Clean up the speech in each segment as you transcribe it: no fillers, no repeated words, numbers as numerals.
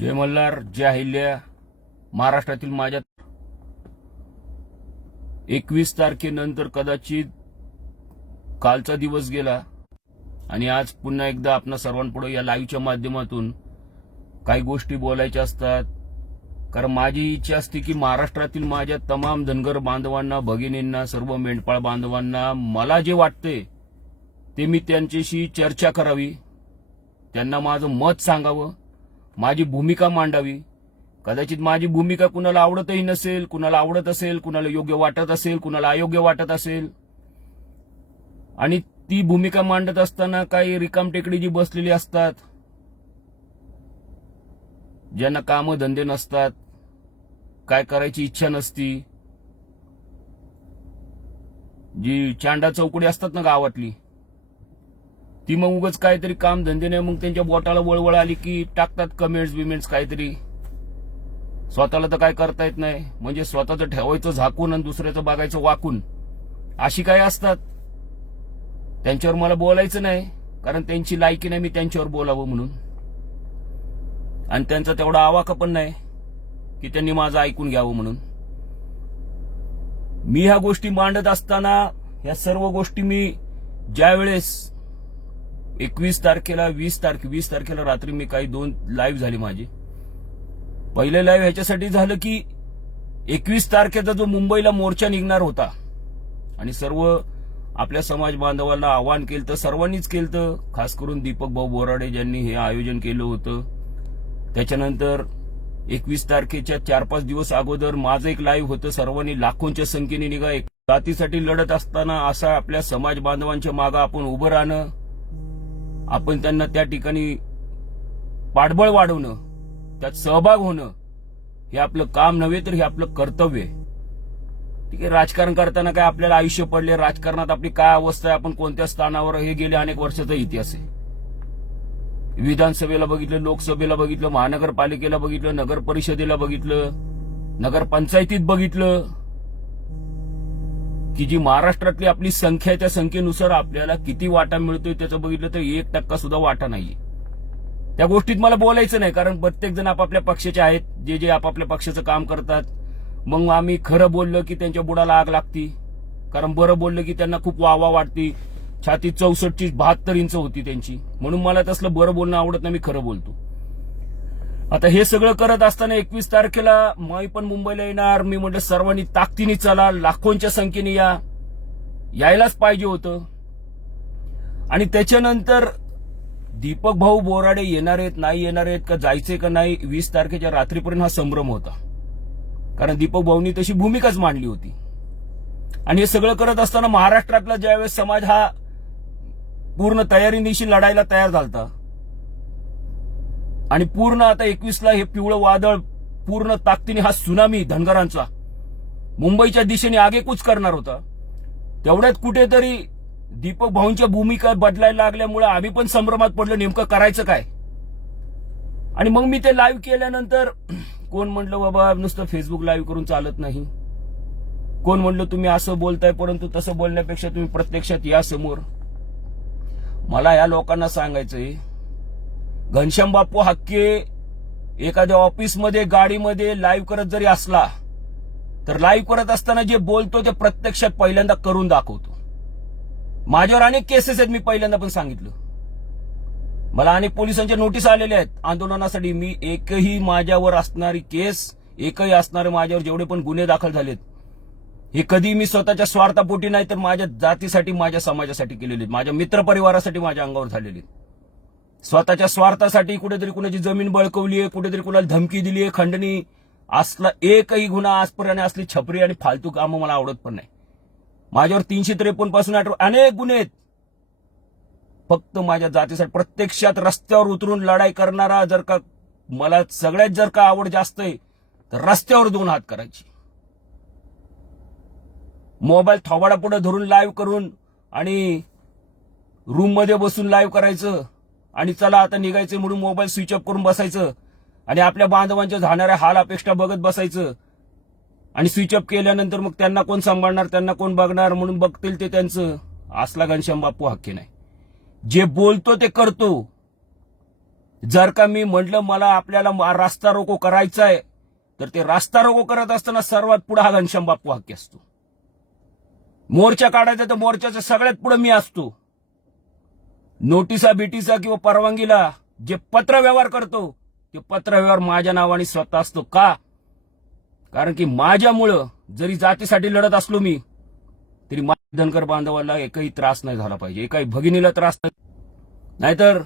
जय मल्हार, जय अहिल्या. महाराष्ट्रातील माझ्या 21 तारखेनंतर कदाचित कालचा दिवस गेला आणि आज पुन्हा एकदा आपणा सर्वांपुढे या लाईव्हच्या माध्यमातून काही गोष्टी बोलायच्या असतात. कारण माझी इच्छा असते की महाराष्ट्रातील माझ्या तमाम धनगर बांधवांना, भगिनींना, सर्व मेंढपाळ बांधवांना मला जे वाटते ते मी त्यांच्याशी चर्चा करावी, त्यांना माझं मत सांगावं, माझी भूमिका मांडावी. कदाचित माझी भूमिका कुणाला आवडतही नसेल, कुणाला आवडत असेल, कुणाला योग्य वाटत असेल, कुणाला अयोग्य वाटत असेल. आणि ती भूमिका मांडत असताना काही रिकामटेकडी जी बसलेली असतात, ज्यांना काम धंदे नसतात, काय करायची इच्छा नसती, जी चांडा चौकडी असतात ना गावातली, ती मग उगाच काहीतरी काम धंदे नाही, मग त्यांच्या बोटाला वळवळ आली की टाकतात कमेंट्स काहीतरी. स्वतःला तर काय करता येत नाही, म्हणजे स्वतःचं ठेवायचं झाकून आणि दुसऱ्याचं बघायचं वाकून, अशी काय असतात. त्यांच्यावर मला बोलायचं नाही, कारण त्यांची लायकी नाही मी त्यांच्यावर बोलावं म्हणून. आणि त्यांचा तेवढा आवाका पण नाही की त्यांनी माझं ऐकून घ्यावं म्हणून. मी ह्या गोष्टी मांडत असताना ह्या सर्व गोष्टी मी ज्यावेळेस 21 तारखेला 20 तारखेला रात्री मी काही 2 लाईव्ह झाली माझी. पहिले लाईव्ह ह्याच्यासाठी झालं की 21 तारखेचा जो मुंबईला मोर्चा निघणार होता आणि सर्व आपल्या समाज बांधवांना आवाहन केलं, सर्वांनीच केलं, खास करून दीपक भाऊ बोराडे ज्यांनी हे आयोजन केलं होतं. त्याच्यानंतर 21 तारखेच्या 4-5 दिवस अगोदर माझं एक लाईव्ह होतं. सर्वांनी लाखोंच्या संख्येने निघा, एक जातीसाठी लढत असताना असा आपल्या समाज बांधवांच्या मागे आपण उभं राहणं, आपण त्यांना त्या ठिकाणी पाठबळ वाढवणं, त्यात सहभाग होणं, हे आपलं काम नव्हे तर हे आपलं कर्तव्य आहे. ठीक आहे, राजकारण करताना काय आपल्याला आयुष्य पडले, राजकारणात आपली काय अवस्था आहे, आपण कोणत्या स्थानावर, हे गेले अनेक वर्षाचा इतिहास आहे. विधानसभेला बघितलं, लोकसभेला बघितलं, महानगरपालिकेला बघितलं, नगर परिषदेला बघितलं, नगरपंचायतीत बघितलं, की जी महाराष्ट्रातली आपली संख्या आहे त्या संख्येनुसार आपल्याला किती वाटा मिळतोय त्याचं बघितलं तर 1% सुद्धा वाटा नाहीये. त्या गोष्टीत मला बोलायचं नाही, कारण प्रत्येक जण आपापल्या पक्षाचे आहेत, जे आपापल्या पक्षाचं काम करतात. मग आम्ही खरं बोललं की त्यांच्या बुडाला आग लागती, कारण बरं बोललं की त्यांना खूप वाहवा वाटती. छाती 64 72 इंच होती त्यांची, म्हणून मला तसलं बरं बोलणं आवडत नाही, मी खरं बोलतो. आता हे सगळं करत असताना 21 तारखेला मी पण मुंबईला येणार. मी म्हटलं सर्वांनी ताकदीने चला, लाखोंच्या संख्येने यायलाच पाहिजे होतं. आणि त्याच्यानंतर दीपक भाऊ बोराडे येणार आहेत, नाही येणार आहेत, का जायचंय का नाही, 20 तारखेच्या रात्रीपर्यंत हा संभ्रम होता, कारण दीपक भाऊनी तशी भूमिकाच मांडली होती. आणि हे सगळं करत असताना महाराष्ट्रातला ज्यावेळेस समाज हा पूर्ण तयारीनिशी लढायला तयार झालता आणि पूर्ण आता 21ला हे पिवळं वादळ पूर्ण ताकदीने हा सुनामी धनगरांचा मुंबईच्या दिशेने आगेकूच करणार होता, तेवढ्यात कुठेतरी दीपक भाऊंच्या भूमिका बदलायला लागल्यामुळे आम्ही पण संभ्रमात पडलो, नेमकं करायचं काय. आणि मग मी ते लाईव्ह केल्यानंतर कोण म्हणलं बाबा नुसतं फेसबुक लाईव्ह करून चालत नाही, कोण म्हणलं तुम्ही असं बोलताय, परंतु तसं बोलण्यापेक्षा तुम्ही प्रत्यक्षात या समोर. मला या लोकांना सांगायचंय, घनश्याम बापू हक्के एखाद्या ऑफिसमध्ये गाडीमध्ये लाईव्ह करत जरी असला तर लाईव्ह करत असताना जे बोलतो ते प्रत्यक्षात पहिल्यांदा करून दाखवतो. माझ्यावर अनेक केसेस आहेत, मी पहिल्यांदा पण सांगितलं. मला अनेक पोलिसांच्या नोटीस आलेल्या आहेत आंदोलनासाठी. मी एकही माझ्यावर असणारी केस, एकही असणारे माझ्यावर जेवढे पण गुन्हे दाखल झालेत, हे कधी मी स्वतःच्या स्वार्थापोटी नाही तर माझ्या जातीसाठी, माझ्या समाजासाठी केलेले, माझ्या मित्रपरिवारासाठी माझ्या अंगावर झालेले. स्वतःच्या स्वार्थासाठी कुठेतरी कुणाची जमीन बळकवली आहे, कुठेतरी कुणाला धमकी दिली आहे, खंडणी, असला एकही गुन्हा आजपर्यंत, असली छपरी आणि फालतू कामं मला आवडत पण नाही. माझ्यावर 353 पासून अनेक गुन्हे आहेत, फक्त माझ्या जातीसाठी. प्रत्यक्षात रस्त्यावर उतरून लढाई करणारा जर का मला सगळ्यात जर का आवड जास्त आहे तर रस्त्यावर 2 हात करायची, मोबाईल थोबाडापुढे धरून लाईव्ह करून आणि रूम मध्ये बसून लाईव्ह करायचं आणि चला आता निघायचं म्हणून मोबाईल स्विच ऑफ करून बसायचं आणि आपल्या बांधवांच्या झाणाऱ्या हाल अपेक्षा बघत बसायचं. आणि स्विच ऑफ केल्यानंतर मग त्यांना कोण सांभाळणार, त्यांना कोण बघणार, म्हणून बघतील ते त्यांचं. असला घनश्याम बापू हक्के नाही. जे बोलतो ते करतो. जर का मी म्हटलं मला आपल्याला रास्ता रोको करायचा आहे, तर ते रास्ता रोको करत असताना सर्वात पुढे हा घनश्याम बापू हाके असतो. मोर्चा काढायचा तर मोर्चाच्या सगळ्यात पुढे मी असतो. नोटिसा बिटीसा किंवा परवानगीला जे पत्र व्यवहार करतो ते पत्र व्यवहार माझ्या नावाने स्वतः असतो. का? कारण की माझ्यामुळं जरी जातीसाठी लढत असलो मी, तरी माझ्या धनगर बांधवांना एकही त्रास नाही झाला पाहिजे, एकाही भगिनीला त्रास नाही. नाहीतर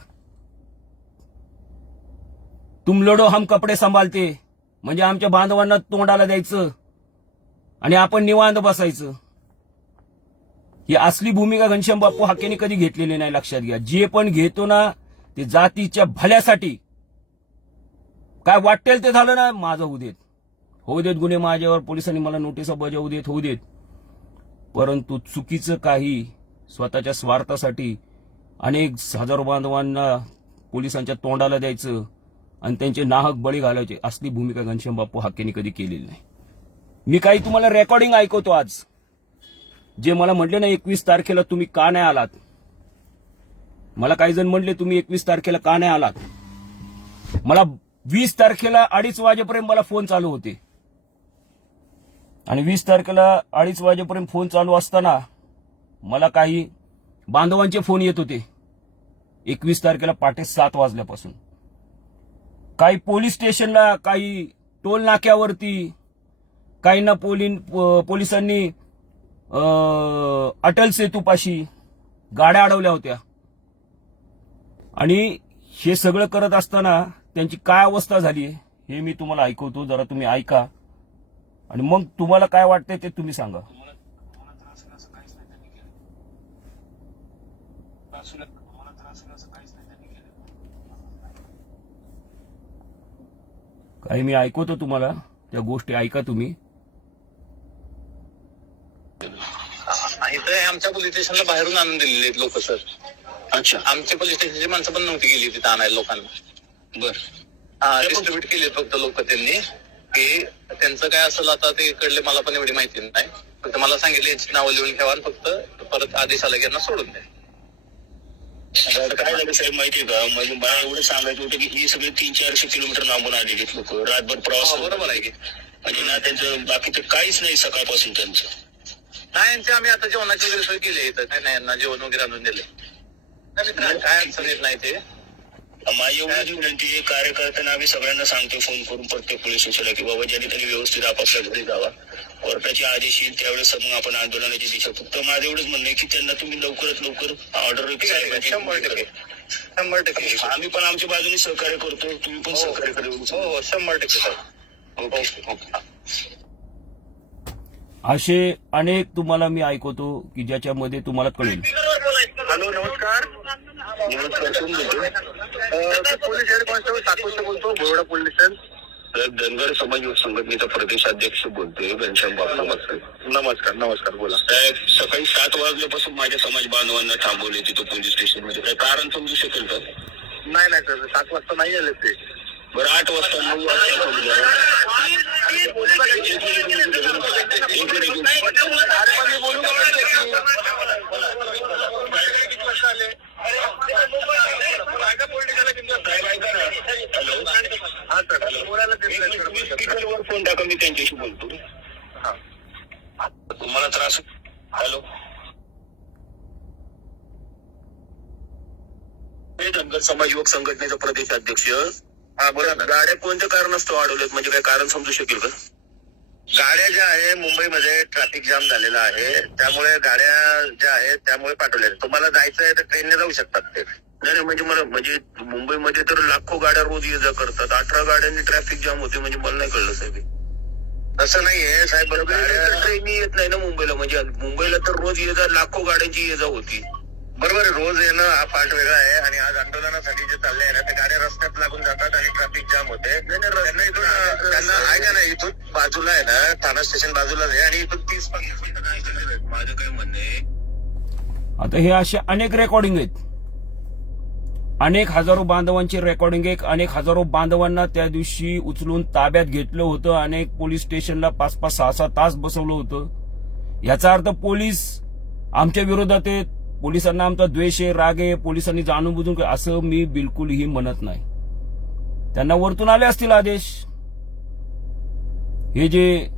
तुम लढो हम कपडे सांभाळते म्हणजे आमच्या बांधवांना तोंडाला द्यायचं आणि आपण निवांत बसायचं. ही असली भूमिका घनश्याम बापू हाकेने कधी घेतलेली नाही. लक्षात घ्या, जे पण घेतो ना ते जातीच्या भल्यासाठी. काय वाटेल ते झालं ना, माझं होऊ देत गुन्हे माझ्यावर, पोलिसांनी मला नोटिसा बजावू देत, होऊ देत. परंतु चुकीचं काही स्वतःच्या स्वार्थासाठी अनेक हजारो बांधवांना पोलिसांच्या तोंडाला द्यायचं आणि त्यांचे नाहक बळी घालायचे, असली भूमिका घनश्याम बापू हाकेने कधी केलेली नाही. मी काही तुम्हाला रेकॉर्डिंग ऐकवतो आज, जे मला म्हटले ना 21 तारखेला तुम्ही का नाही आलात. मला काही जण म्हटले तुम्ही 21 तारखेला का नाही आलात. मला 20 तारखेला 2:30 वाजेपर्यंत मला फोन चालू होते आणि 20 तारखेला 2:30 वाजेपर्यंत फोन चालू असताना मला काही बांधवांचे फोन येत होते. 21 तारखेला पहाटे 7 वाजल्यापासून काही पोलीस स्टेशनला, काही टोल नाक्यावरती, काहींना पोलिसांनी अटल सेतूपाशी गाड्या अडवल्या होत्या. आणि हे सगळं करत असताना त्यांची काय अवस्था झाली हे मी तुम्हाला ऐकवतो, जरा तुम्ही ऐका आणि मग तुम्हाला काय वाटतंय ते तुम्ही सांगा. काही मी ऐकवतो तुम्हाला, त्या गोष्टी ऐका तुम्ही. इथं आमच्या पोलीस स्टेशनला बाहेरून आणून दिलेले आहेत लोक सर. अच्छा, आमच्या पोलीस स्टेशनची माणसं पण नव्हती गेली तिथं आणायला लोकांना. बर. डिस्ट्रीब्युट केले फक्त लोक त्यांनी, की त्यांचं काय असेल आता ते कडले मला पण एवढी माहिती नाही. फक्त मला सांगितले याची नावं लिहून ठेवा आणि फक्त परत आदेश आला की यांना सोडून द्या. काय झालं साहेब माहितीये का, म्हणजे मला एवढं सांगायचं होतं की ही सगळे 300-400 किलोमीटर लांबून आलेली लोक, रातभर प्रवास. बरोबर आहे की म्हणजे ना त्यांचं बाकीचं काहीच नाही सकाळपासून त्यांचं. नाही, यांचे आम्ही आता जेवणाची वगैरे सोय केली इथं, काय नाही यांना जेवण वगैरे आणून दिले. काय अडचण येत नाही ते. माझी एवढीच विनंती आहे, कार्यकर्त्यांना आम्ही सगळ्यांना सांगतो फोन करून प्रत्येक पोलीस स्टेशनला की बाबा ज्यांनी त्यांनी व्यवस्थित आपापल्या घरी जावा. कोर्टाचे आदेश येईल त्यावेळेस मग आपण आंदोलनाची दिशा. फक्त माझं एवढंच म्हणणं आहे की त्यांना तुम्ही लवकरात लवकर ऑर्डर. 100% आम्ही पण आमच्या बाजूने सहकार्य करतो, तुम्ही पण सहकार्य करू. हो 100% ओके. असे अनेक तुम्हाला मी ऐकवतो की ज्याच्यामध्ये तुम्हाला कळेल. हॅलो, नमस्कार. पोलीस हेड कॉन्स्टेबल सातपुते बोलतो, बोर्डा पोलीस स्टेशन. धनगर समाज संघटनेचा प्रदेशाध्यक्ष बोलतोय घनश्याम बापू हाके. नमस्कार. नमस्कार, बोला साहेब. सकाळी 7 वाजल्यापासून माझ्या समाज बांधवांना थांबवले तिथं पोलीस स्टेशन मध्ये. काय कारण समजू शकेल का? नाही सर, 7 वाजता नाही आले ते. बरं 8 वाजता 9 वाजता स्पीकरवर फोन टाका, मी त्यांच्याशी बोलतो. तुम्हाला त्रास. हॅलो, धनगर समाज युवक संघटनेचा प्रदेशाध्यक्ष. हा, बोला ना. गाड्या कोणत्या कारणास्तव अडवल्यात, म्हणजे काय कारण समजू शकेल का? गाड्या ज्या आहे मुंबईमध्ये ट्रॅफिक जाम झालेला आहे, त्यामुळे गाड्या ज्या आहेत त्यामुळे पाठवल्या. तुम्हाला जायचं आहे तर ट्रेनने जाऊ शकतात ते. नाही म्हणजे मला म्हणजे मुंबईमध्ये तर लाखो गाड्या रोज ये जा करतात, 18 गाड्यांनी ट्रॅफिक जाम होते, म्हणजे मला नाही कळलं साहेब. तसं नाहीये साहेब. ट्रेन येत नाही ना मुंबईला, म्हणजे मुंबईला तर रोज ये जा लाखो गाड्यांची ये जा होती. बरोबर आहे, रोज येणं हा पार्ट वेगळा आहे. आणि आज आंदोलनासाठी जे चालले आहे ना ते गाड्या रस्त्यात लागून जातात आणि ट्रॅफिक जाम होते. त्यांना इथून ऐका ना, इथून बाजूला आहे ना, ठाणा स्टेशन बाजूलाच आहे आणि इथून 30-35 मिनिटं. माझं काय म्हणणं आहे, आता हे असे अनेक रेकॉर्डिंग आहेत, अनेक हजारो बांधवांची रेकॉर्डिंग आहे. अनेक हजारो बांधवांना त्या दिवशी उचलून ताब्यात घेतलं होतं, अनेक पोलीस स्टेशनला 5-5, 6-6 तास बसवलं होतं. याचा अर्थ पोलीस आमच्या विरोधात आहेत, पोलिसांना आमचा द्वेष आहे, राग आहे, पोलिसांनी जाणून बुजून, असं मी बिलकुलही म्हणत नाही. त्यांना वरतून आले असतील आदेश. हे जे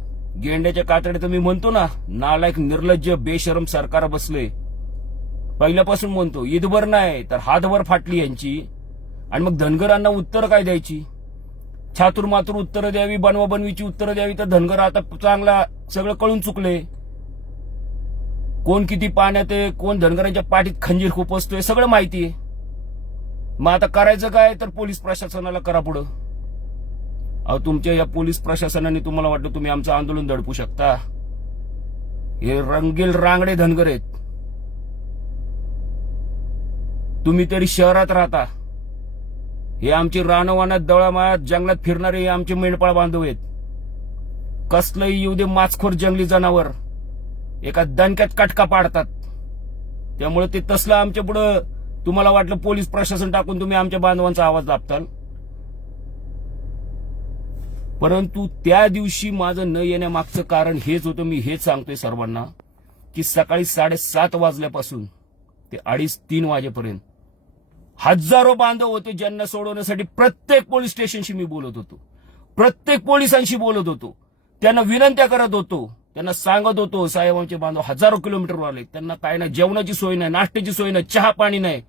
गेंड्याच्या कातडे मी म्हणतो ना, नालायक निर्लज्ज बेशरम सरकार बसले, पहिल्यापासून म्हणतो, ईदभर नाही तर हातभर फाटली यांची. आणि मग धनगरांना उत्तर काय द्यायची? छातुरमातुर उत्तरं द्यावी, बनवाबनवीची उत्तरं द्यावी. तर धनगर आता चांगला सगळं कळून चुकले. कोण किती पाण्यात आहे, कोण धनगरांच्या पाठीत खंजीर खुपसतोय, सगळं माहिती आहे. मग आता करायचं काय? तर पोलीस प्रशासनाला करा पुढं. अहो, तुमच्या या पोलीस प्रशासनाने तुम्हाला वाटतं तुम्ही आमचं आंदोलन दडपू शकता? हे रंगील रांगडे धनगर आहेत. तुम्ही तरी शहरात राहता. हे आमची रानवानात दळामाळात जंगलात फिरणारे हे आमचे मेंढपाळ बांधव आहेत. कसलंही येऊ दे माचखोर जंगली जनावर एका दणक्यात कटका पाडतात. त्यामुळे ते तसलं आमच्या पुढं तुम्हाला वाटलं पोलीस प्रशासन टाकून तुम्ही आमच्या बांधवांचा आवाज दाबताल. परंतु त्या दिवशी माझं न येण्यामागचं कारण हेच होतं. मी हेच सांगतोय सर्वांना की सकाळी 7:30 वाजल्यापासून ते 2:30-3 वाजेपर्यंत हजारो बांधव होते ज्यांना सोडवण्यासाठी प्रत्येक पोलीस स्टेशनशी मी बोलत होतो, प्रत्येक पोलिसांशी बोलत होतो, त्यांना विनंत्या करत होतो, त्यांना सांगत होतो, साहेब आमचे बांधव हजारो किलोमीटरवर आले, त्यांना काय नाही, जेवणाची सोय नाही, नाश्त्याची सोय नाही, चहा पाणी नाही,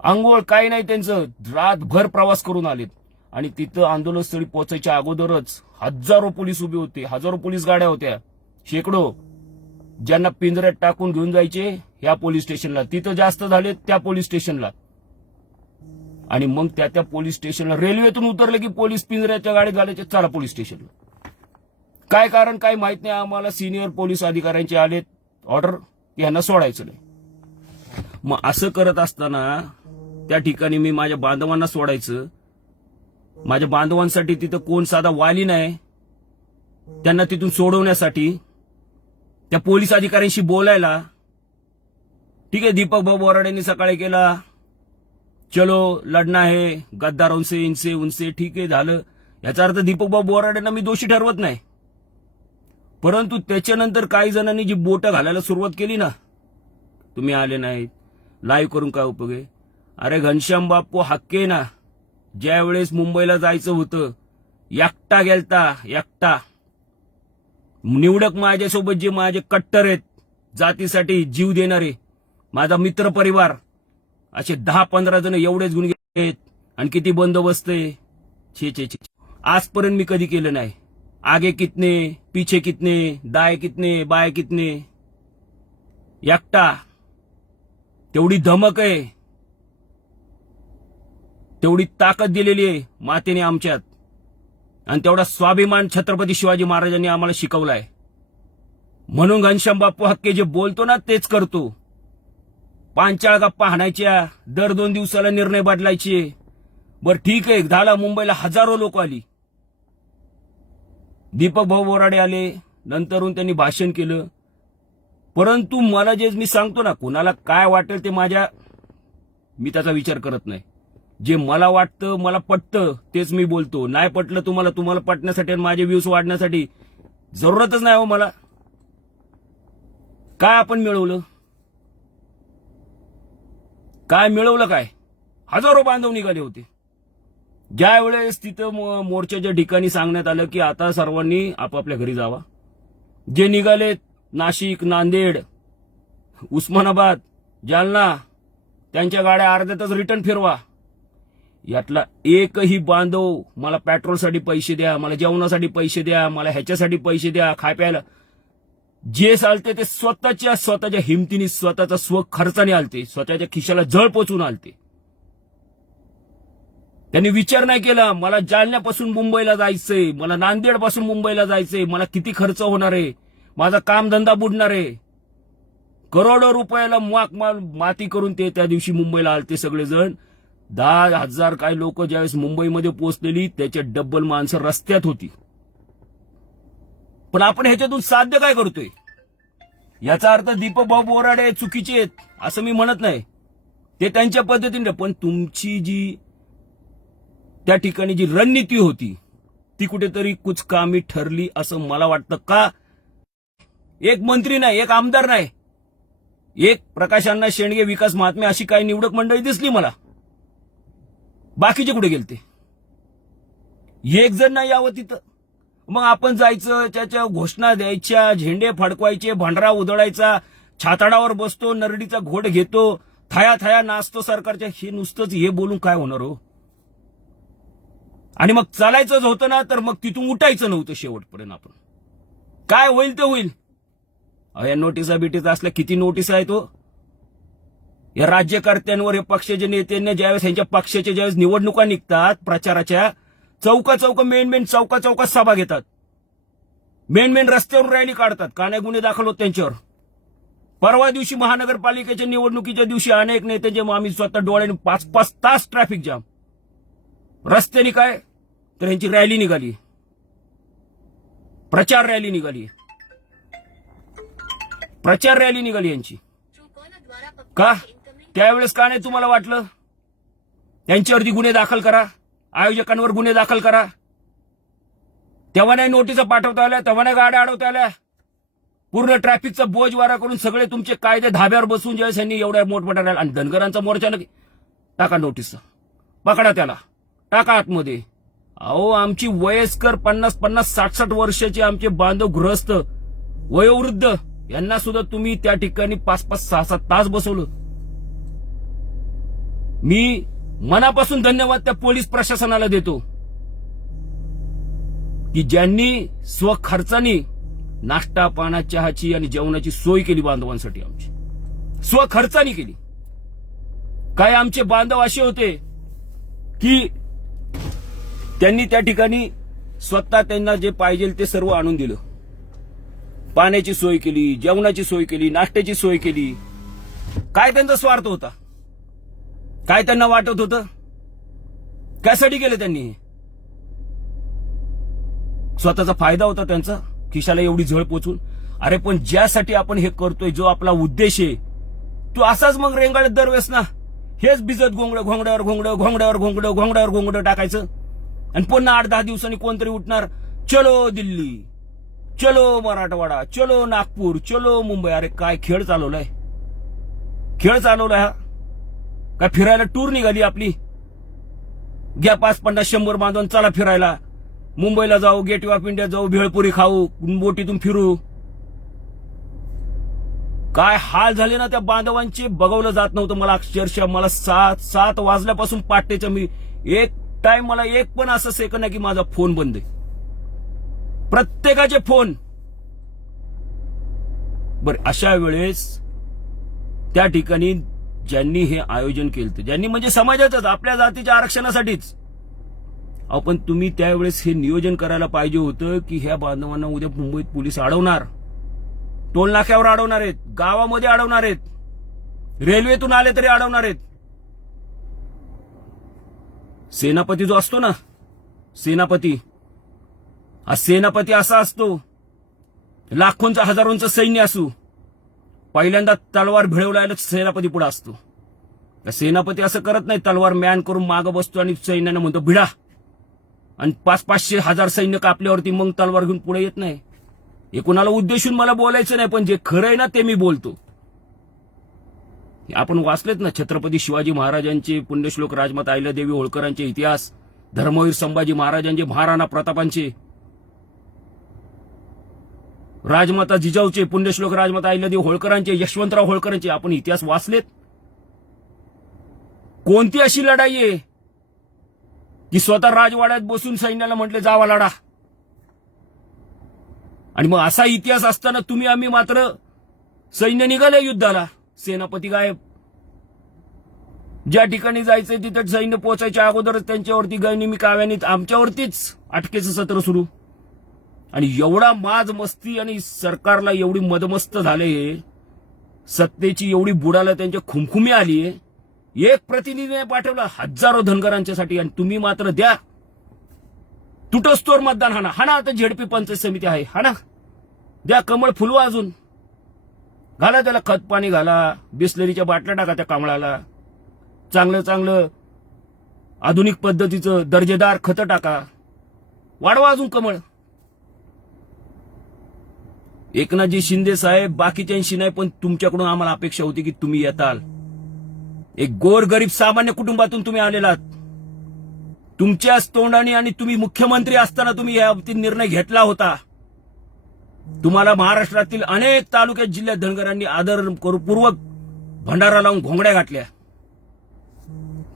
आंघोळ काही नाही, त्यांचं रातभर प्रवास करून आलेत. आणि तिथं आंदोलनस्थळी पोहोचायच्या अगोदरच हजारो पोलीस उभे होते, हजारो पोलीस गाड्या होत्या, शेकडो, ज्यांना पिंजऱ्यात टाकून घेऊन जायचे ह्या पोलीस स्टेशनला, तिथं जास्त झाले त्या पोलीस स्टेशनला. आणि मग त्या पोलीस स्टेशनला रेल्वेतून उतरले की पोलीस पिंजऱ्याच्या गाडीत घालायचे, चला पोलीस स्टेशनला. काय कारण काय माहित नाही आम्हाला. सिनियर पोलीस अधिकाऱ्यांचे आलेत ऑर्डर की यांना सोडायचं नाही. मग असं करत असताना त्या ठिकाणी मी माझ्या बांधवांना सोडायचं. माझ्या बांधवांसाठी तिथं कोण साधा वाली नाही, त्यांना तिथून सोडवण्यासाठी त्या पोलीस अधिकाऱ्यांशी बोलायला. ठीक आहे, दीपक भाऊ बोराडेंनी सकाळी केला, चलो लढना है गद्दारों से इनसे उनसे, ठीक आहे झालं. याचा अर्थ दीपक भाऊ बोराडेंना मी दोषी ठरवत नाही. परंतु त्याच्यानंतर काही जणांनी जी बोटं घालायला सुरुवात केली ना, तुम्ही आले नाहीत, लाईव्ह करून काय उपयोग आहे? अरे घनश्याम बाप्पू हक्के ना, ज्या वेळेस मुंबईला जायचं होतं एकटा गेलता, एकटा. निवडक माझ्यासोबत जे माझे कट्टर आहेत, जातीसाठी जीव देणारे, माझा मित्र परिवार, असे 10-15 जण एवढेच गुण आहेत. आणि किती बंदोबस्त आहे, छे छे छे. आजपर्यंत मी कधी केलं नाही. आगे कितने, पीछे कितने, दाए कितने, बाय कितने, एकटा. तेवढी धमक आहे, तेवढी ताकद दिलेली आहे मातेने आमच्यात, आणि तेवढा स्वाभिमान छत्रपती शिवाजी महाराजांनी आम्हाला शिकवलाय. म्हणून घनश्याम बाप्पू हक्के जे बोलतो ना तेच करतो. पांचाळ गप्पा हाणायच्या, दर 2 दिवसाला निर्णय बदलायचे. बर ठीक आहे, झाला, मुंबईला हजारो लोक आली, दीपक भाऊ बोराडे आले, नंतरून त्यांनी भाषण केलं. परंतु मला जे मी सांगतो ना, कुणाला काय वाटेल ते मी त्याचा विचार करत नाही. जे मला वाटतं, मला पटतं तेच मी बोलतो. नाही पटलं तुम्हाला पटण्यासाठी आणि माझे व्ह्यूज वाढण्यासाठी जरूरतच नाही हो मला. काय आपण मिळवलं? काय मिळवलं? काय हजारो बांधव निघाले होते. ज्या वेळेस तिथं मोर्चाच्या ठिकाणी सांगण्यात आलं की आता सर्वांनी आपापल्या घरी जावा, जे निघालेत नाशिक, नांदेड, उस्मानाबाद, जालना, त्यांच्या गाड्या अर्ध्यातच रिटर्न फिरवा. यातला एकही बांधव मला पेट्रोलसाठी पैसे द्या, मला जेवणासाठी पैसे द्या, मला ह्याच्यासाठी पैसे द्या, खाय प्यायला, जे चालते ते स्वतःच्या हिमतीने, स्वतःचा स्वखर्चाने आलते, स्वतःच्या खिशाला झळ पोचून आलते. त्यांनी विचार नाही केला मला जालन्यापासून मुंबईला जायचंय, मला नांदेड पासून मुंबईला जायचंय, मला किती खर्च होणार आहे, माझा कामधंदा बुडणार आहे. करोडो रुपयाला माती करून ते त्या दिवशी मुंबईला आलते सगळेजण. 10,000 काय लोक ज्यावेळेस मुंबईमध्ये पोहोचलेली त्याच्या डब्बल माणसं रस्त्यात होती. पण आपण ह्याच्यातून साध्य काय करतोय? याचा अर्थ दीपक भाऊ बोराडे चुकीचे आहेत असं मी म्हणत नाही, ते त्यांच्या पद्धतीने. पण तुमची जी त्या ठिकाणी जी रणनीती होती ती कुठेतरी कुचकामी ठरली असं मला वाटतं. का? एक मंत्री नाही, एक आमदार नाही, एक प्रकाश अण्णा शेंडगे, विकास महात्मे अशी काही निवडक मंडळी दिसली मला. बाकीचे कुठे गेलते? एक जण नाही यावं तिथं. मग आपण जायचं, त्याच्या घोषणा द्यायच्या, झेंडे फडकवायचे, भांडरा उधळायचा, छाताडावर बसतो, नरडीचा घोट घेतो, थाया थाया नाचतो सरकारच्या. हे नुसतंच हे बोलून काय होणार हो? आणि मग चालायचंच होतं ना, तर मग तिथून उठायचं नव्हतं शेवटपर्यंत. आपण काय होईल ते होईल. या नोटिसा बिटीसा असल्या किती नोटीस आहेत हो या राज्यकर्त्यांवर. हे पक्षाचे नेत्यांना ज्यावेळेस यांच्या पक्षाच्या ज्यावेळेस निवडणुका निघतात प्रचाराच्या, चौका मेन चौकात सभा घेतात, मेन रस्त्यावरून रॅली काढतात, का नाही गुन्हे दाखल होत त्यांच्यावर. परवा दिवशी महानगरपालिकेच्या निवडणुकीच्या दिवशी अनेक नेत्यांचे आम्ही स्वतः डोळ्याने 5-5 तास ट्रॅफिक जाम. रस्त्याने काय तर यांची रॅली निघाली, प्रचार रॅली निघाली यांची. का त्यावेळेस का नाही तुम्हाला वाटलं त्यांच्यावरती गुन्हे दाखल करा, आयोजकांवर गुन्हे दाखल करा? तेव्हा नाही नोटिसा पाठवता आल्या, तेव्हा नाही गाड्या अडवता आल्या. पूर्ण ट्रॅफिकचा बोज वारा करून सगळे तुमचे कायदे धाब्यावर बसून ज्यावेळेस यांनी एवढ्या मोठमोठ्या रॅली. आणि धनगरांचा मोर्चा नक्की टाका नोटीस, पकडा त्याला, टाका आतमध्ये. अहो आमची वयस्कर 50-60 वर्षाचे आमचे बांधव गृहस्थ वयोवृद्ध यांना सुद्धा तुम्ही त्या ठिकाणी 5-6 तास बसवलं. मी मनापासून धन्यवाद त्या पोलीस प्रशासनाला देतो की ज्यांनी स्वखर्चाने नाश्ता पाना चहाची आणि जेवणाची सोय केली बांधवांसाठी. आमची स्वखर्चाने केली. काय आमचे बांधव असे होते की त्यांनी त्या ठिकाणी स्वतः त्यांना जे पाहिजे ते सर्व आणून दिलं. पाण्याची सोय केली, जेवणाची सोय केली, नाश्त्याची सोय केली. काय त्यांचा स्वार्थ होता? काय त्यांना वाटत होतं? त्यासाठी केलं त्यांनी? स्वतःचा फायदा होता त्यांचा, खिशाला एवढी झळ पोचून. अरे पण ज्यासाठी आपण हे करतोय, जो आपला उद्देश आहे, तू असाच मग रेंगाळत दरवेळेस ना हेच भिजत घोंगड्यावर घोंगडं टाकायचं. आणि पुन्हा 8-10 दिवसांनी कोणतरी उठणार, चलो दिल्ली, चलो मराठवाडा, चलो नागपूर, चलो मुंबई. अरे काय खेळ चालवलाय हा? काय फिरायला टूर निघाली आपली? घ्या 5-50-100 बांधून चला फिरायला, मुंबईला जाऊ, गेट ऑफ इंडिया जाऊ, भेळपुरी खाऊ, बोटीतून फिरू. काय हाल झाले ना त्या बांधवांचे, बघवलं जात नव्हतं. मला अक्षरशः मला 7 वाजल्यापासून पाटेच्या मी एक टाइम मला एक पण असं सेकंड नाही की माझा फोन बंद आहे. प्रत्येकाचे फोन. बरं अशा वेळेस त्या ठिकाणी ज्यांनी हे आयोजन केलं, ज्यांनी म्हणजे समाजातच आपल्या जातीच्या आरक्षणासाठीच, आपण तुम्ही त्यावेळेस हे नियोजन करायला पाहिजे होतं की ह्या बांधवांना उद्या मुंबईत पोलीस अडवणार, टोल नाक्यावर अडवणार आहेत, गावामध्ये अडवणार आहेत, रेल्वेतून आले तरी अडवणार आहेत. सेनापती जो असतो ना, सेनापती असा असतो, लाखोंचा हजारोंचं सैन्य असू, पहिल्यांदा तलवार भिळवलायला सेनापती पुढे असतो. सेनापती असं करत नाही, तलवार मॅन करून मागं बसतो आणि सैन्यानं म्हणतो भिडा, आणि 500-500 सैन्य कापल्यावरती मग तलवार घेऊन पुढे येत नाही. हे कुणाला उद्देशून मला बोलायचं नाही, पण जे खरं आहे ना ते मी बोलतो. आपण वाचलेत ना छत्रपती शिवाजी महाराजांचे, पुण्यश्लोक राजमाता अहिल्यादेवी होळकरांचे इतिहास, धर्मवीर संभाजी महाराजांचे, महाराणा प्रतापांचे, राजमाता जिजाऊचे, पुण्यश्लोक राजमाता अहिल्यादेवी होळकरांचे, यशवंतराव होळकरांचे आपण इतिहास वाचलेत. कोणती अशी लढाई आहे की स्वतः राजवाड्यात बसून सैन्याला म्हटले जावा लढा? आणि मग असा इतिहास असताना तुम्ही आम्ही मात्र सैन्य निघाले युद्धाला, सेनापती गायब. ज्या ठिकाणी जायचंय तिथे सैन्य पोहोचायच्या अगोदरच त्यांच्यावरती गनिमी काव्यानी आमच्यावरतीच अटकेचं सत्र सुरू. आणि एवढा माज मस्ती आणि सरकारला एवढी मदमस्त झाले, सत्तेची एवढी बुडाला त्यांच्या खुमखुमी आलीये. एक प्रतिनिधीने पाठवला हजारो धनगरांच्यासाठी, आणि तुम्ही मात्र द्या तुटस्तोर मतदान हाना आता झेडपी पंचायत समिती आहे, हाना द्या, कमळ फुलवा, अजून घाला त्याला खत पाणी घाला, बिस्लरीच्या बाटल्या टाका त्या कमळाला, चांगलं आधुनिक पद्धतीचं दर्जेदार खत टाका, वाढवा अजून कमळ. एकनाथजी शिंदे साहेब बाकीच्यांशी नाही, पण तुमच्याकडून आम्हाला अपेक्षा होती की तुम्ही येताल. एक गोरगरीब सामान्य कुटुंबातून तुम्ही आलेलात. तुमच्याच तोंडाने आणि तुम्ही मुख्यमंत्री असताना तुम्ही या बाबतीत निर्णय घेतला होता. तुम्हाला महाराष्ट्रातील अनेक तालुक्यात जिल्ह्यात धनगरांनी आदरपूर्वक भंडारा लावून घोंगड्या घातल्या.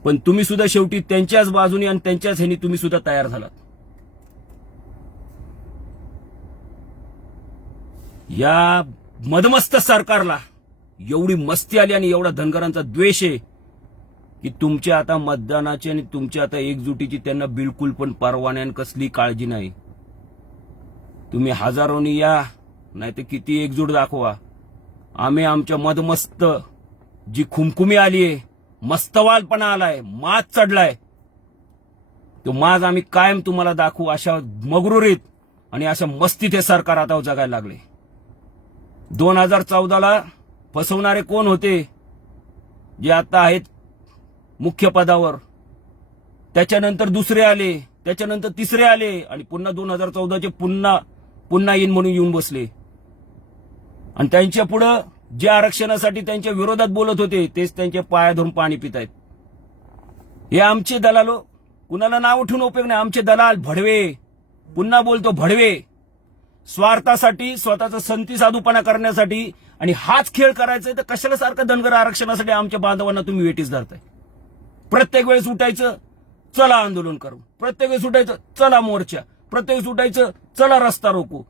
पण तुम्ही सुद्धा शेवटी त्यांच्याच बाजूने आणि त्यांच्याच ह्यानी तुम्ही सुद्धा तयार झालात. या मदमस्त सरकारला एवढी मस्ती आली आणि एवढा धनगरांचा द्वेष आहे की तुमच्या आता मतदानाची आणि तुमच्या आता एकजुटीची त्यांना बिलकुल पण परवानगी आणि कसली काळजी नाही. तुम्ही हजारोनी या, नाही तर किती एकजूट दाखवा. आम्ही आमच्या मदमस्त जी खुमखुमी आलीये, मस्तवालपणा आलाय, माज चढलाय, तो माज आम्ही कायम तुम्हाला दाखवू. अशा मगरुरीत आणि अशा मस्तीत हे सरकार आता जगायला लागले. 2014ला फसवणारे कोण होते जे आता आहेत मुख्य पदावर, त्याच्यानंतर दुसरे आले, त्याच्यानंतर तिसरे आले आणि पुन्हा 2014चे पुन्हा येईन म्हणून येऊन बसले. आणि त्यांच्या पुढं जे आरक्षणासाठी त्यांच्या विरोधात बोलत होते तेच त्यांच्या पाया धरून पाणी पितायत. हे आमचे दलालो, कुणाला नाव उठून उपयोग नाही. आमचे दलाल भडवे, पुन्हा बोलतो भडवे, स्वार्थासाठी, स्वतःचा संती साधूपणा करण्यासाठी. आणि हाच खेळ करायचा तर कशाला सारखं धनगर आरक्षणासाठी आमच्या बांधवांना तुम्ही वेटीस धरताय. प्रत्येक वेळेस उठायचं, चला आंदोलन करू. प्रत्येक वेळेस उठायचं, चला मोर्चा. प्रत्येक वेळेस उठायचं, चला रस्ता रोको,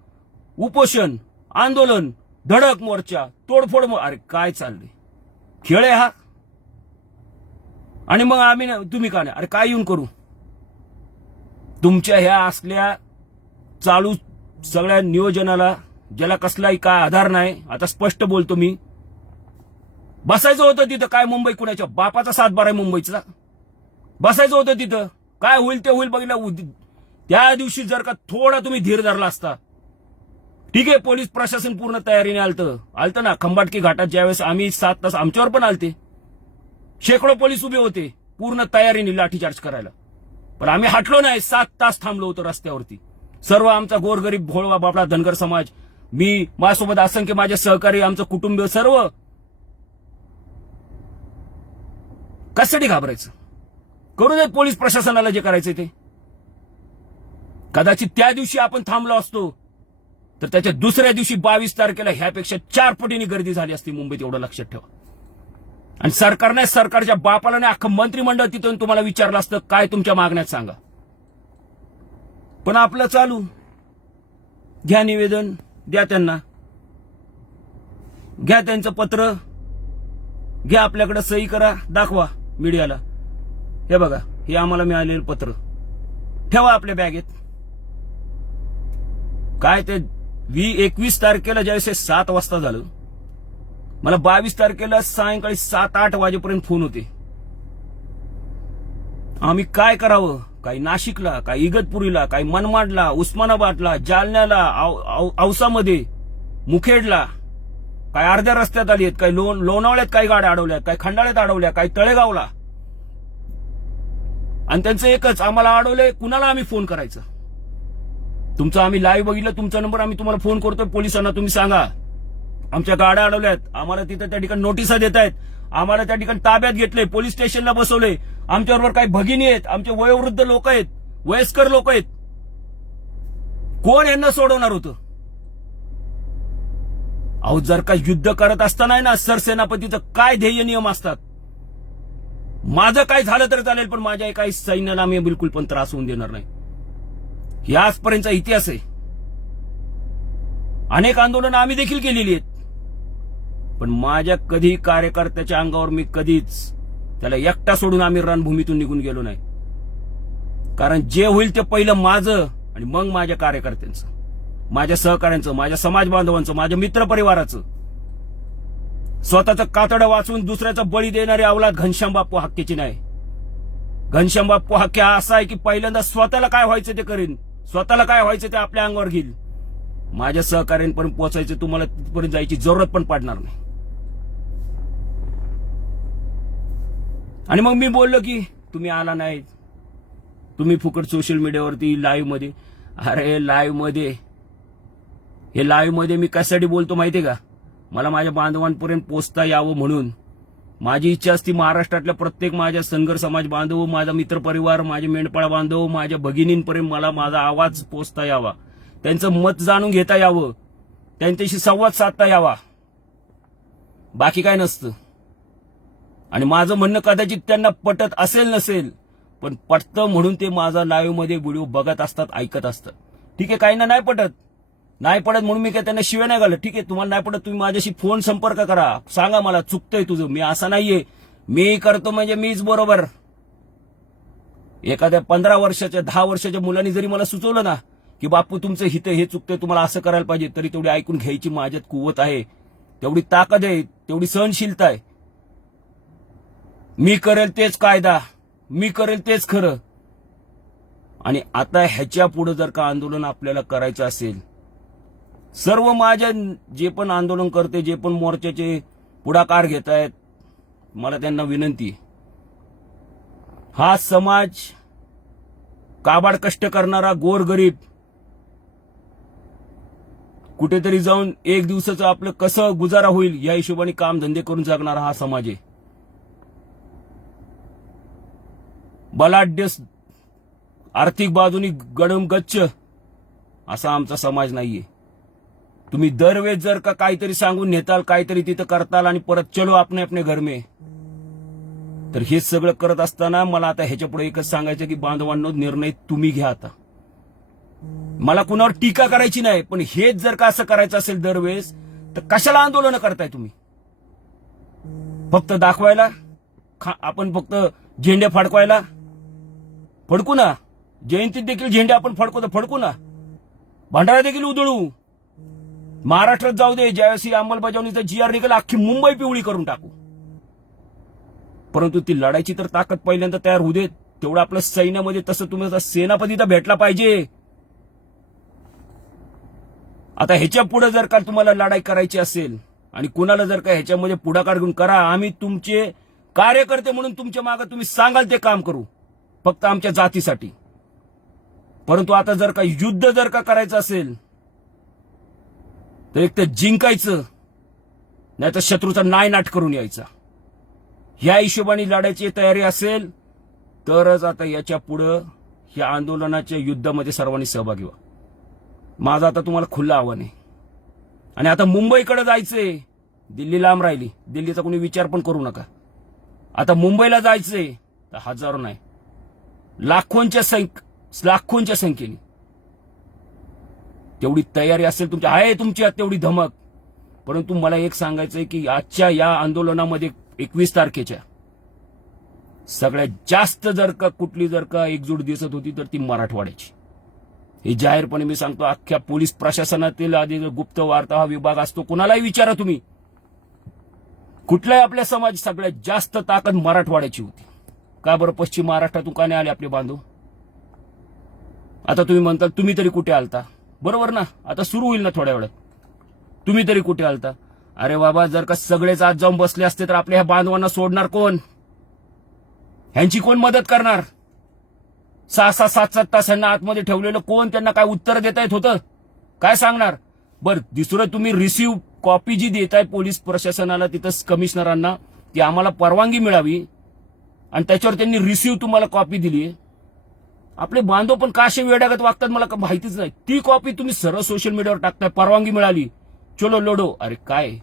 उपोषण, आंदोलन, धडक मोर्चा, तोडफोड. अरे काय चाललंय? खेळ आहे हा? आणि मग आम्ही तुम्ही का नाही? अरे काय येऊन करू? तुमच्या ह्या असल्या चालू सगळ्या नियोजनाला ज्याला कसलाही काय आधार नाही. आता स्पष्ट बोलतो मी, बसायचं होतं तिथं. काय मुंबई कुणाच्या बापाचा 7-12 आहे मुंबईचा? बसायचं होतं तिथं. काय होईल ते होईल बघितलं. त्या दिवशी जर का थोडा तुम्ही धीर धरला असता, ठीक आहे, पोलीस प्रशासन पूर्ण तयारीने आलतं ना. खंबाटकी घाटात ज्यावेळेस आम्ही 7 तास आमच्यावर पण आलते, शेकडो पोलीस उभे होते पूर्ण तयारीने लाठीचार्ज करायला. पण आम्ही हटलो नाही. 7 तास थांबलो होतो रस्त्यावरती. सर्व आमचा गोरगरीब भोळवा बापडा धनगर समाज, मी, माझ्यासोबत असंख्य माझे सहकारी, आमचं कुटुंब, सर्व. कशासाठी घाबरायचं? करू देत पोलीस प्रशासनाला जे करायचं ते. कदाचित त्या दिवशी आपण थांबलो असतो तर त्याच्या दुसऱ्या दिवशी 22 तारखेला ह्यापेक्षा 4 पटीने गर्दी झाली असती मुंबईत, एवढं लक्षात ठेवा. आणि सरकारने, सरकारच्या बापाला नाही, अख्खं मंत्रिमंडळ तिथून तुम्हाला विचारलं असतं काय तुमच्या मागण्यात सांगा. पण आपलं चालू, घ्या निवेदन, द्या त्यांना, घ्या त्यांचं पत्र, घ्या आपल्याकडे, सही करा, दाखवा मीडियाला. हे बघा, हे आम्हाला मिळालेलं पत्र, ठेवा आपल्या बॅगेत. काय ते 21 तारखेला ज्यावेळेस 7 वाजता झालं, मला 22 तारखेला सायंकाळी 7-8 वाजेपर्यंत फोन होते. आम्ही काय करावं? काही नाशिकला, काही इगतपुरीला, काही मनमाडला, उस्मानाबादला, जालन्याला, औसामध्ये, मुखेडला, काही अर्ध्या रस्त्यात आली आहेत, काही लोणावळ्यात काही गाड्या अडवल्या, काही खंडाळ्यात अडवल्या, काही तळेगावला. आणि त्यांचं एकच, आम्हाला अडवलंय, कुणाला आम्ही फोन करायचा? तुमचं आम्ही लाईव्ह बघितलं, तुमचा नंबर आम्ही तुम्हाला फोन करतोय पोलिसांना, तुम्ही सांगा आमच्या गाड्या अडवल्यात, आम्हाला तिथं त्या ठिकाणी नोटिसा देत आहेत, आम्हाला त्या ठिकाणी ताब्यात घेतले, पोलीस स्टेशनला बसवले, आमच्याबरोबर काही भगिनी आहेत, आमचे वयोवृद्ध लोक आहेत, वयस्कर लोक आहेत. कोण यांना सोडवणार होतं? अहो, जर का युद्ध करत असताना ना सरसेनापतीचं काय ध्येय नियम असतात. माझं काय झालं तर चालेल, पण माझ्या काही सैन्याला मी बिलकुल पण त्रास होऊन देणार नाही. ही आजपर्यंतचा इतिहास आहे. अनेक आंदोलनं आम्ही देखील केलेली आहेत, पण माझ्या कधी कार्यकर्त्याच्या अंगावर मी कधीच त्याला एकटा सोडून आम्ही रणभूमीतून निघून गेलो नाही. कारण जे होईल ते पहिलं माझं आणि मग माझ्या कार्यकर्त्यांचं, माझ्या सहकाऱ्यांचं, माझ्या समाज बांधवांचं, माझ्या मित्रपरिवाराचं. स्वतःचं कातडं वाचून दुसऱ्याचा बळी देणारी अवलाद घनश्याम बाप्पू हक्केची नाही. घनश्याम बाप्पू हक्के हा असा आहे की पहिल्यांदा स्वतःला काय व्हायचं ते करीन, स्वतःला काय व्हायचं ते आपल्या अंगावर घेईल. माझ्या सहकार्यांपर्यंत पोहोचायचं, तुम्हाला तिथपर्यंत जायची जरूरत पण पडणार नाही. आणि मग मी बोललो की तुम्ही आला नाही, तुम्ही फुकट सोशल मीडियावरती लाईव्ह मध्ये. अरे लाईव्ह मध्ये मी कशासाठी बोलतो माहितीये का? मला माझ्या बांधवांपर्यंत पोचता यावं म्हणून. माझी इच्छा असती महाराष्ट्रातल्या प्रत्येक माझ्या धनगर समाज बांधव, माझा मित्रपरिवार, माझे मेंढपाळ बांधव, माझ्या भगिनींपर्यंत मला माझा आवाज पोचता यावा, त्यांचं मत जाणून घेता यावं, त्यांच्याशी संवाद साधता यावा, बाकी काय नसतं. आणि माझं म्हणणं कदाचित त्यांना पटत असेल नसेल, पण पटतं म्हणून ते माझा लाईव्ह मध्ये व्हिडिओ बघत असतात, ऐकत असतात. ठीक आहे, काहींना नाही पटत म्हणून मी काय त्यांना शिव्या नाही घालत. ठीक आहे, तुम्हाला नाही पटत तुम्ही माझ्याशी फोन संपर्क करा, सांगा मला चुकतंय तुझं, मी असं नाहीये, मी करतो म्हणजे मीच बरोबर. एखाद्या 15 वर्षाच्या 10 वर्षाच्या मुलांनी जरी मला सुचवलं ना की बापू तुमचं हित हे चुकतंय, तुम्हाला असं करायला पाहिजे, तरी तेवढी ऐकून घ्यायची माझ्यात कुवत आहे, तेवढी ताकद आहे, तेवढी सहनशीलता आहे. मी करेल तेच कायदा, मी करेल तेच खरं. आणि आता ह्याच्या पुढे जर का आंदोलन आपल्याला करायचं असेल, सर्व माझ्या जे पण आंदोलन करते, जे पण मोर्चाचे पुढाकार घेत आहेत, मला त्यांना विनंती आहे, हा समाज काबाड कष्ट करणारा गोरगरीब, कुठेतरी जाऊन एक दिवसाचं आपलं कसं गुजारा होईल या हिशोबाने काम धंदे करून जगणारा हा समाज आहे. बलाढ्य आर्थिक बाजूनी गडम गच्च असा आमचा समाज नाहीये. तुम्ही दरवेळेस जर का काहीतरी सांगून नेताल, काहीतरी तिथं करताल आणि परत चलो आपने अपने घर में, तर हे सगळं करत असताना मला आता ह्याच्या पुढे एकच सांगायचं की बांधवांनो, निर्णय तुम्ही घ्या. आता मला कुणावर टीका करायची नाही, पण हेच जर का असं करायचं असेल दरवेळेस, तर कशाला आंदोलन करताय तुम्ही? फक्त दाखवायला, आपण फक्त झेंडे फडकवायला फडकू ना, जयंतीत देखील झेंडे आपण फडकू ना, भंडारा देखील उधळू, महाराष्ट्रात जाऊ दे, ज्यावेळेस ही अंमलबजावणीचा GR निघाला अख्खी मुंबई पिवळी करून टाकू. परंतु ती लढायची तर ताकद पहिल्यांदा तयार होऊ देत. तेवढं आपलं सैन्यामध्ये तसं तुम्हाला सेनापती तर भेटला पाहिजे. आता ह्याच्या पुढे जर का तुम्हाला लढाई करायची असेल आणि कुणाला जर का ह्याच्यामध्ये पुढाकार घेऊन करा, आम्ही तुमचे कार्यकर्ते म्हणून तुमच्या मागे तुम्ही सांगाल ते काम करू, फक्त आमच्या जातीसाठी. परंतु आता जर का युद्ध जर का करायचं असेल तर एक तर जिंकायचं, नाही तर शत्रूचा नायनाट करून यायचा. ह्या हिशोबाने लढायची तयारी असेल तरच आता याच्या पुढं ह्या आंदोलनाच्या युद्धामध्ये सर्वांनी सहभागी व्हा. माझं आता तुम्हाला खुलं आव्हान आहे. आणि आता मुंबईकडे जायचंय, दिल्ली लांब राहिली, दिल्लीचा कोणी विचार पण करू नका. आता मुंबईला जायचंय तर हजारो नाही, लाखोंच्या संख्येने तेवढी तयारी असेल तुमची, आहे तुमची तेवढी धमक. परंतु मला एक सांगायचंय की आजच्या या आंदोलनामध्ये 21 तारखेच्या सगळ्यात जास्त जर का कुठली जर का एकजूट दिसत होती तर ती मराठवाड्याची. हे जाहीरपणे मी सांगतो. अख्ख्या पोलीस प्रशासनातील आधी गुप्त वार्ता हा विभाग असतो, कुणालाही विचारा तुम्ही, कुठलाही आपल्या समाज सगळ्यात जास्त ताकद मराठवाड्याची होती. का बरं पश्चिम महाराष्ट्रातून का नाही आले आपले बांधव? आता तुम्ही म्हणता तुम्ही तरी कुठे आलता, बरोबर ना? आता सुरू होईल ना थोड्या वेळात, तुम्ही तरी कुठे आलता? अरे बाबा, जर का सगळेच आज जाऊन बसले असते तर आपल्या ह्या बांधवांना सोडणार कोण? ह्यांची कोण मदत करणार? 6-6, 7-7 तास यांना आतमध्ये ठेवलेलं कोण? त्यांना काय उत्तर देता येत होतं? काय सांगणार? बरं, दुसरं तुम्ही रिसिव्ह कॉपी जी देताय पोलीस प्रशासनाला, तिथं कमिशनरांना, की आम्हाला परवानगी मिळावी, आणि त्याच्यावर त्यांनी रिसिव्ह तुम्हाला कॉपी दिली. आपले बांधव पण का असे वेड्यागत वागतात मला माहितीच नाही. ती कॉपी तुम्ही सरळ सोशल मीडियावर टाकताय, परवानगी मिळाली, चलो लोडो. अरे काय,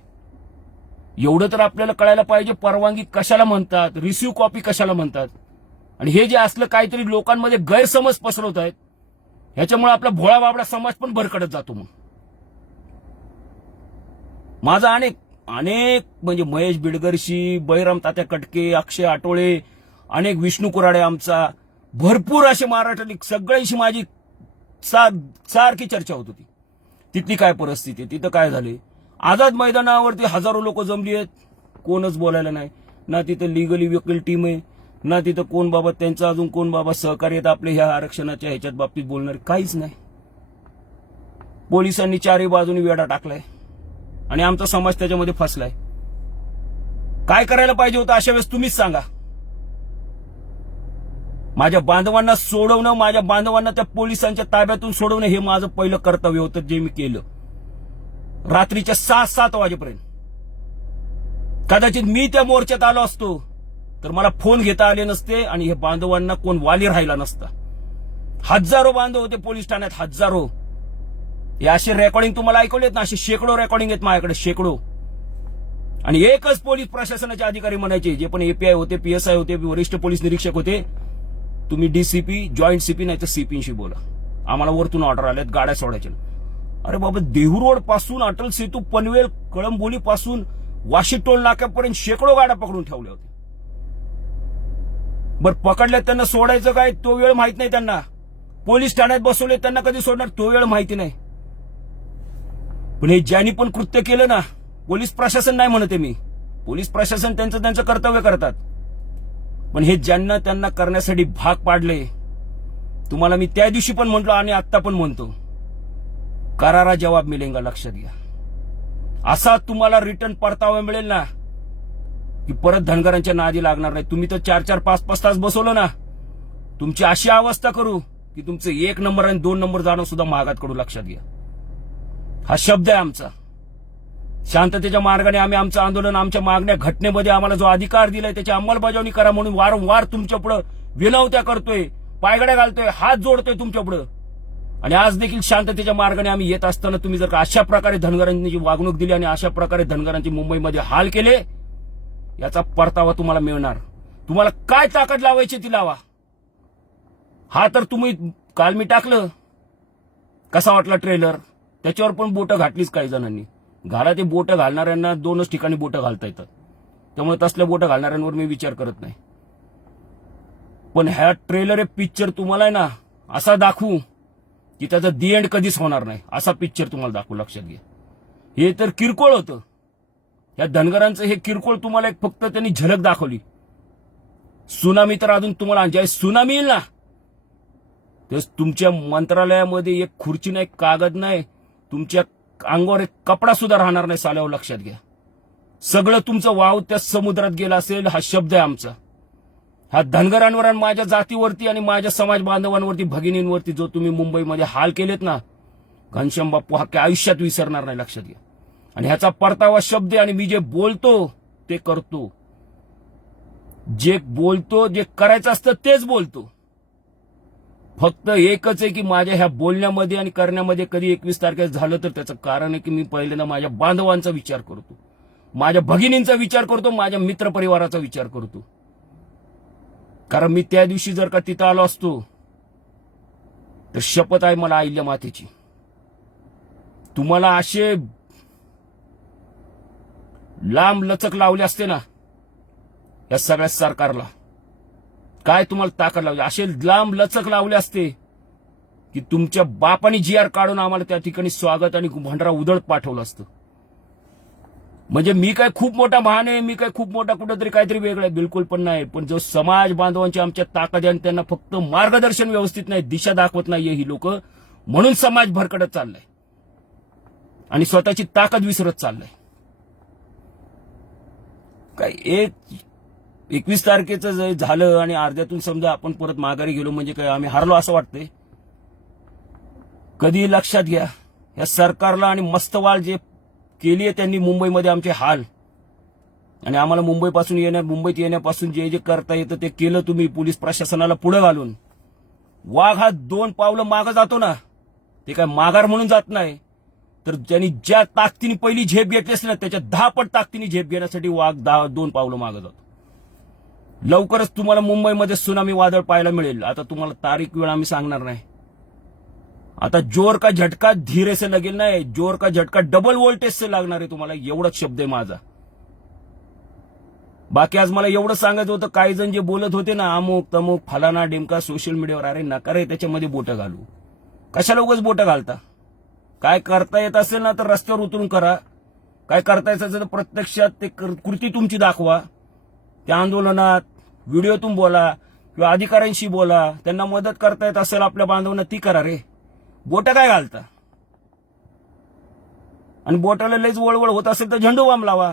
एवढं तर आपल्याला कळायला पाहिजे, परवानगी कशाला म्हणतात, रिसिव्ह कॉपी कशाला म्हणतात. आणि हे जे असलं काहीतरी लोकांमध्ये गैरसमज पसरवत आहेत, ह्याच्यामुळे आपला भोळा बाबडा समाज पण भरकटत जातो. मग माझा अनेक म्हणजे महेश बिडगरशी, बहिराम तात्या कटके, अक्षय आटोळे, अनेक विष्णू कुराडे, आमचा भरपूर असे महाराष्ट्रातली सगळ्यांशी माझी सारखी चर्चा होत होती. तिथली काय परिस्थिती, तिथं काय झाले. आझाद मैदानावरती हजारो लोक जमली आहेत, कोणच बोलायला नाही. ना तिथं लिगली वकील टीम आहे, ना तिथं कोण बाबा त्यांचं अजून कोण बाबा सहकार्य आहेत आपले ह्या आरक्षणाच्या ह्याच्यात बाबतीत बोलणारे, काहीच नाही. पोलिसांनी चारही बाजूनी वेढा टाकलाय आणि आमचा समाज त्याच्यामध्ये फसलाय. काय करायला पाहिजे होतं अशा वेळेस तुम्हीच सांगा. माझ्या बांधवांना सोडवणं, माझ्या बांधवांना त्या पोलिसांच्या ताब्यातून सोडवणं हे माझं पहिलं कर्तव्य होतं, जे मी केलं. रात्रीच्या 6-7 वाजेपर्यंत कदाचित मी त्या मोर्चात आलो असतो तर मला फोन घेता आले नसते आणि हे बांधवांना कोण वाली राहिला नसता. हजारो बांधव होते पोलीस ठाण्यात, हजारो. हे असे रेकॉर्डिंग तुम्हाला ऐकवलेत ना, असे शेकडो रेकॉर्डिंग आहेत माझ्याकडे, शेकडो. आणि एकच पोलीस प्रशासनाचे अधिकारी म्हणायचे, जे पण एपीआय होते, पीएसआय होते, वरिष्ठ पोलीस निरीक्षक होते, तुम्ही डीसीपी, जॉईंट सीपी नाही तर सीपीशी बोला, आम्हाला वरतून ऑर्डर आल्यात गाड्या सोडायच्या. अरे बाबा, देहू रोड पासून अटल सेतू, पनवेल, कळंबोली पासून वाशी टोल नाक्यापर्यंत शेकडो गाड्या पकडून ठेवल्या होत्या. बरं, पकडल्यात त्यांना सोडायचं काय तो वेळ माहित नाही त्यांना. पोलीस ठाण्यात बसवले त्यांना कधी सोडणार तो वेळ माहिती नाही. पण हे ज्यांनी पण कृत्य केलं ना, पोलीस प्रशासन नाही म्हणते मी, पोलीस प्रशासन त्यांचं कर्तव्य करतात, पण हे ज्यांना त्यांना करण्यासाठी भाग पाडले, तुम्हाला मी त्या दिवशी पण म्हटलो आणि आता पण म्हणतो, करारा जवाब मिळेगा, लक्षात घ्या. असा तुम्हाला रिटर्न परतावा मिळेल ना की परत धनगरांच्या नादी लागणार नाही. तुम्ही तर 4-4, 5-5 तास बसवलं ना, तुमची अशी अवस्था करू की तुमचं 1 नंबर आणि 2 नंबर जाणं सुद्धा महागात करू, लक्षात घ्या. हा शब्द आहे आमचा. शांततेच्या मार्गाने आम्ही आमचं आंदोलन, आमच्या मागण्या, घटनेमध्ये आम्हाला जो अधिकार दिलाय त्याची अंमलबजावणी करा म्हणून वारंवार तुमच्या पुढे विनवत्या करतोय, पायगड्या घालतोय, हात जोडतोय तुमच्या पुढे. आणि आज देखील शांततेच्या मार्गाने आम्ही येत असताना तुम्ही जर का अशा प्रकारे धनगरांची वागणूक दिली आणि अशा प्रकारे धनगरांची मुंबईमध्ये हाल केले, याचा परतावा तुम्हाला मिळणार. तुम्हाला काय ताकद लावायची ती लावा. हा तर तुम्ही काल मी टाकलं, कसा वाटला ट्रेलर, त्याच्यावर पण बोटं घातलीच काही जणांनी. घाला, ते बोटं घालणाऱ्यांना 2च ठिकाणी बोटं घालता येतात, त्यामुळे तसल्या बोटं घालणाऱ्यांवर मी विचार करत नाही. पण ह्या ट्रेलर पिक्चर तुम्हाला आहे ना असा दाखवू की त्याचा दी एंड कधीच होणार नाही, असा पिक्चर तुम्हाला दाखवू, लक्षात घ्या. हे तर किरकोळ होतं, या धनगरांचं हे किरकोळ तुम्हाला एक फक्त त्यांनी झलक दाखवली. सुनामी तर अजून तुम्हाला, ज्या सुनामी येईल ना तेच तुमच्या मंत्रालयामध्ये एक खुर्ची नाही, कागद नाही, तुमच्या अंगावर एक कपडा सुद्धा राहणार नाही साल्यावर, लक्षात घ्या. सगळं तुमचं वाव त्या समुद्रात गेला असेल. हा शब्द आहे आमचा. ह्या धनगरांवर आणि माझ्या जातीवरती आणि माझ्या समाज बांधवांवरती, भगिनींवरती जो तुम्ही मुंबईमध्ये हाल केलेत ना, घनश्याम बाप्पू हा आयुष्यात विसरणार नाही, लक्षात घ्या. आणि ह्याचा परतावा शब्द आहे. आणि मी जे बोलतो ते करतो, जे बोलतो, जे करायचं असतं तेच बोलतो. फक्त एकच आहे की माझ्या ह्या बोलण्यामध्ये आणि करण्यामध्ये कधी 21 तारखेला झालं तर त्याचं कारण आहे की मी पहिल्यांदा माझ्या बांधवांचा विचार करतो, माझ्या भगिनींचा विचार करतो, माझ्या मित्रपरिवाराचा विचार करतो. कारण मी त्या दिवशी जर का तिथं आलो असतो तर शपथ आहे मला अहिल्या मातेची, तुम्हाला असे लांब लचक लावले असते ना या सगळ्या सरकारला, काय तुम्हाला ताकद लावली, असे लांब लचक लावले असते की तुमच्या बापाने GR काढून आम्हाला त्या ठिकाणी स्वागत आणि भंडारा उधळत पाठवलं असतं. म्हणजे मी काय खूप मोठा महान आहे, मी काय खूप मोठा कुठेतरी काहीतरी वेगळं आहे, बिलकुल पण नाही. पण जो समाज बांधवांची आमच्या ताकद आहे आणि त्यांना फक्त मार्गदर्शन व्यवस्थित नाही, दिशा दाखवत नाहीये ही लोक, म्हणून समाज भरकटत चाललाय आणि स्वतःची ताकद विसरत चाललाय. काय 21 तारखेचं जर झालं आणि अर्ध्यातून समजा आपण परत माघारी गेलो म्हणजे काय आम्ही हारलो असं वाटतंय. कधी लक्षात घ्या, या सरकारला आणि मस्तवाल जे केली आहे त्यांनी मुंबईमध्ये आमचे हाल, आणि आम्हाला मुंबईत येण्यापासून जे जे करता येतं ते केलं तुम्ही पोलीस प्रशासनाला पुढे घालून. वाघ हा 2 पावलं मागं जातो ना, ते काय माघार म्हणून जात नाही, तर ज्यांनी ज्या ताकदीने पहिली झेप घेतली असेल ना त्याच्या 10 पट ताकदीने झेप घेण्यासाठी वाघ 2 पावलं मागं जातो. लवकरच तुम्हाला मुंबईमध्ये सुनामी वादळ पाहायला मिळेल. आता तुम्हाला तारीख वेळ आम्ही सांगणार नाही. आता जोर का झटका धीरे से लगेल नाही, जोर का झटका डबल वोल्टेज से लागणार आहे तुम्हाला, एवढाच शब्द आहे माझा. बाकी आज मला एवढं सांगायचं होतं, काही जण जे बोलत होते ना अमुक तमुक फलाना डिमका सोशल मीडियावर, अरे नका रे त्याच्यामध्ये बोटं घालू. कशाला उगाच बोटं घालता? काय करता येत असेल ना तर रस्त्यावर उतरून करा, काय करता येत असेल तर प्रत्यक्षात ते कृती तुमची दाखवा. त्या आंदोलनात व्हिडिओतून बोला किंवा अधिकाऱ्यांशी बोला, त्यांना मदत करता येत असेल आपल्या बांधवांना ती करा रे. बोटं काय घालता? आणि बोटाला लयच वळवळ होत असेल तर झेंडू बाम लावा,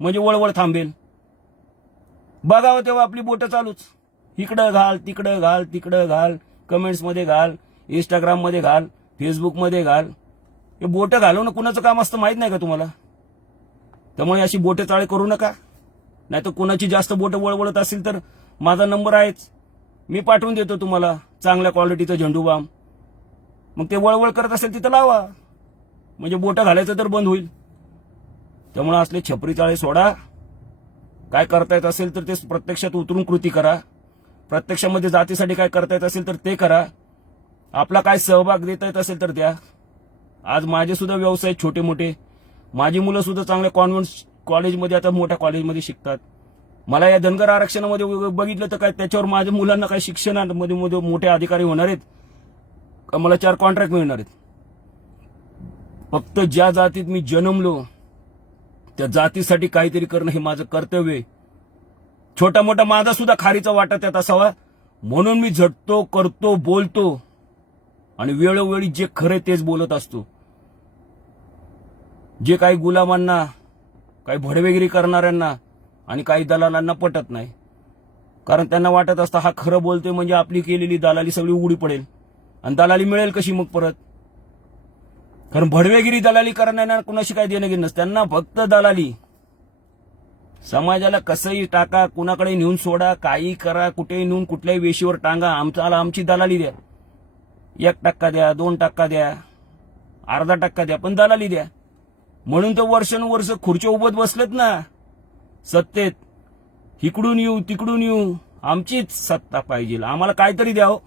म्हणजे वळवळ थांबेल. बघावं तेव्हा आपली बोटं चालूच, इकडं घाल तिकडं घाल तिकडं घाल, कमेंट्स मध्ये घाल, इंस्टाग्राम मध्ये घाल, फेसबुक मध्ये घाल. हे बोटं घालवणं कुणाचं काम असतं माहित नाही का तुम्हाला? त्यामुळे अशी बोटे चाळे करू नका. नाही तर कोणाची जास्त बोटं वळवळत असेल तर माझा नंबर आहेच, मी पाठवून देतो तुम्हाला चांगल्या क्वालिटीचं झेंडू बाम. मग ते वळवळ करत असेल तिथं लावा, म्हणजे बोटं घालायचं तर बंद होईल. त्यामुळे असले छपरी चाळे सोडा. काय करता येत असेल तर ते प्रत्यक्षात उतरून कृती करा. प्रत्यक्षामध्ये जातीसाठी काय करता येत असेल तर ते करा. आपला काय सहभाग देता येत असेल तर द्या. आज माझे सुद्धा व्यवसाय छोटे मोठे, माझी मुलं सुद्धा चांगल्या कॉन्व्हेंट कॉलेजमध्ये, आता मोठ्या कॉलेजमध्ये शिकतात. मला या धनगर आरक्षणामध्ये बघितलं तर काय त्याच्यावर माझ्या मुलांना काय शिक्षणामध्ये मोठे अधिकारी होणार आहेत का मला 4 कॉन्ट्रॅक्ट मिळणार आहेत? फक्त ज्या जातीत मी जन्मलो त्या जातीसाठी काहीतरी करणं हे माझं कर्तव्य आहे. छोटा मोठा माझा सुद्धा खारीचा वाटा त्यात असावा म्हणून मी झटतो, करतो, बोलतो आणि वेळोवेळी जे खरं तेच बोलत असतो. जे काही गुलामांना, काही भडवेगिरी करणाऱ्यांना आणि काही दलालांना पटत नाही. कारण त्यांना वाटत असतं हा खरं बोलतोय म्हणजे आपली केलेली दलाली सगळी उडी पडेल आणि दलाली मिळेल कशी मग परत. कारण भडवेगिरी दलाली करणाऱ्यांना कुणाशी काही देणं घेणं नसतं, त्यांना फक्त दलाली. समाजाला कसंही टाका, कुणाकडे नेऊन सोडा, काही करा, कुठेही नेऊन कुठल्याही वेशीवर टांगा, आमची दलाली द्या. 1% द्या, 2% द्या, अर्धा टक्का द्या, पण दलाली द्या. म्हणून तर वर्षानुवर्ष खुर्च्या उभत बसलेत ना सत्तेत. इकडून येऊ तिकडून येऊ, आमचीच सत्ता पाहिजे, आम्हाला काहीतरी द्यावं.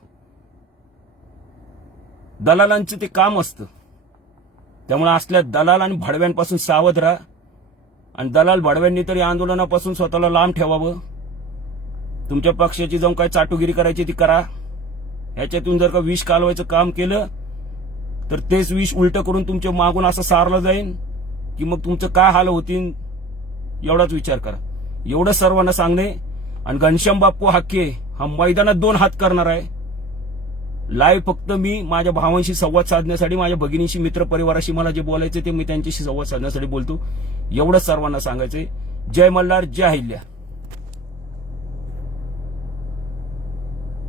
दलालांचं ते काम असतं. त्यामुळे असल्या दलाल आणि भडव्यांपासून सावध राहा. आणि दलाल भडव्यांनी तरी आंदोलनापासून स्वतःला लांब ठेवावं. तुमच्या पक्षाची जाऊन काय चाटुगिरी करायची ती करा. ह्याच्यातून जर का विष कालवायचं काम केलं तर तेच विष उलट करून तुमच्या मागून असं सारलं जाईल की मग तुमचं काय हाल होतील एवढाच विचार करा. एवढं सर्वांना सांगणे. आणि घनश्याम बाप्पू हाके हा मैदानात 2 हात करणार आहे. लाईव्ह फक्त मी माझ्या भावांशी संवाद साधण्यासाठी, माझ्या भगिनीशी, मित्रपरिवाराशी मला जे बोलायचे ते मी त्यांच्याशी संवाद साधण्यासाठी बोलतो. एवढंच सर्वांना सांगायचंय. जय मल्हार, जय अहिल्या.